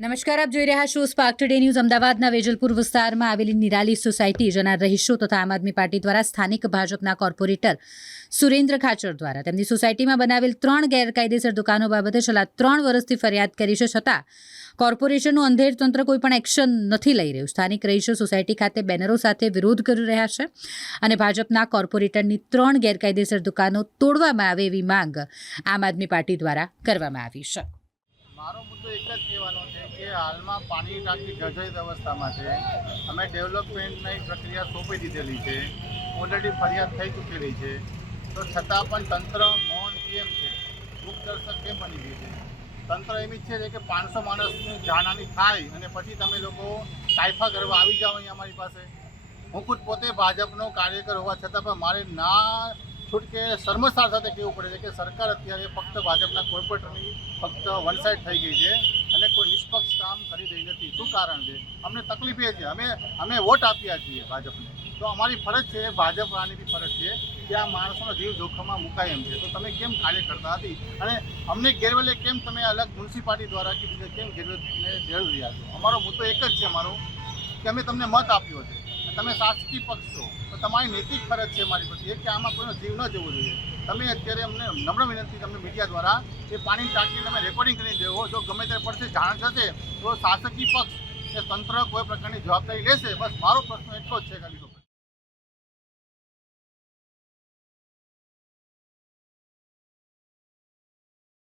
નમસ્કાર, આપ જોઈ રહ્યા છો સ્પાર્ક ટુડે ન્યૂઝ અમદાવાદના વેજલપુર વિસ્તારમાં આવેલી નિરાલી સોસાયટી જેના રહીશો તથા આમ આદમી પાર્ટી દ્વારા સ્થાનિક ભાજપના કોર્પોરેટર સુરેન્દ્ર ખાચર દ્વારા તેમની સોસાયટીમાં બનાવેલ ત્રણ ગેરકાયદેસર દુકાનો બાબતે છેલ્લા ત્રણ વર્ષથી ફરિયાદ કરી છે, છતાં કોર્પોરેશનનું અંધેર તંત્ર કોઈ પણ એક્શન નથી લઈ રહ્યું. સ્થાનિક રહીશો સોસાયટી ખાતે બેનરો સાથે વિરોધ કરી રહ્યા છે અને ભાજપના કોર્પોરેટરની ત્રણ ગેરકાયદેસર દુકાનો તોડવામાં આવે એવી માંગ આમ આદમી પાર્ટી દ્વારા કરવામાં આવી છે. મારો મુદ્દો એક જ કહેવાનો છે કે હાલમાં પાણીની ટાંકી જર્જરિત અવસ્થામાં છે. અમે ડેવલપમેન્ટની પ્રક્રિયા સોંપી દીધેલી છે. ઓલરેડી ફરિયાદ થઈ ચૂકેલી છે. તો છતાં પણ તંત્ર મૌન કેમ છે? દુઃખદર્શક કેમ બની ગયું છે? તંત્ર એમ ઈચ્છે છે કે પાંચસો માણસની જાનહાની થાય અને પછી તમે લોકો કાયફા કરવા આવી જાઓ અહીં અમારી પાસે. હું ખુદ પોતે ભાજપનો કાર્યકર હોવા છતાં પણ મારે ના છૂટકે શર્મસાર સાથે કહેવું પડે છે કે સરકાર અત્યારે ફક્ત ભાજપના કોર્પોરેટરની ફક્ત વન સાઇડ થઈ ગઈ છે અને કોઈ નિષ્પક્ષ કામ કરી રહી નથી. શું કારણ છે? અમને તકલીફ એ છે. અમે અમે વોટ આપ્યા છીએ ભાજપને. તો અમારી ફરજ છે, ભાજપ વાળાની ફરજ છે કે આ માણસોનો જીવ જોખમમાં મુકાય એમ છે. તો તમે કેમ કાર્ય કરતા હતી? અને અમને ગેરવેલે કેમ તમે અલગ મ્યુનિસિપાલિટી દ્વારા કે કેમ ગેરવેલને મેળવી રહ્યા છો? અમારો મુદ્દો એક જ છે અમારો કે અમે તમને મત આપ્યો છે. તમે શાસકી પક્ષ છો. તો તમારી નૈતિક ફરજ છે મારી પ્રત્યે કે આમાં કોઈનો જીવ ન જવો જોઈએ. તમે અત્યારે અમને નમ્ર વિનંતી તમને મીડિયા દ્વારા એ પાણી ટાંકી તમે રેકોર્ડિંગ કરી દેવો. જો ગમે તે પડશે, જાણ થશે, તો શાસકી પક્ષ કે તંત્ર કોઈ પ્રકારની જવાબદારી લેશે? બસ મારો પ્રશ્ન એટલો જ છે ખાલી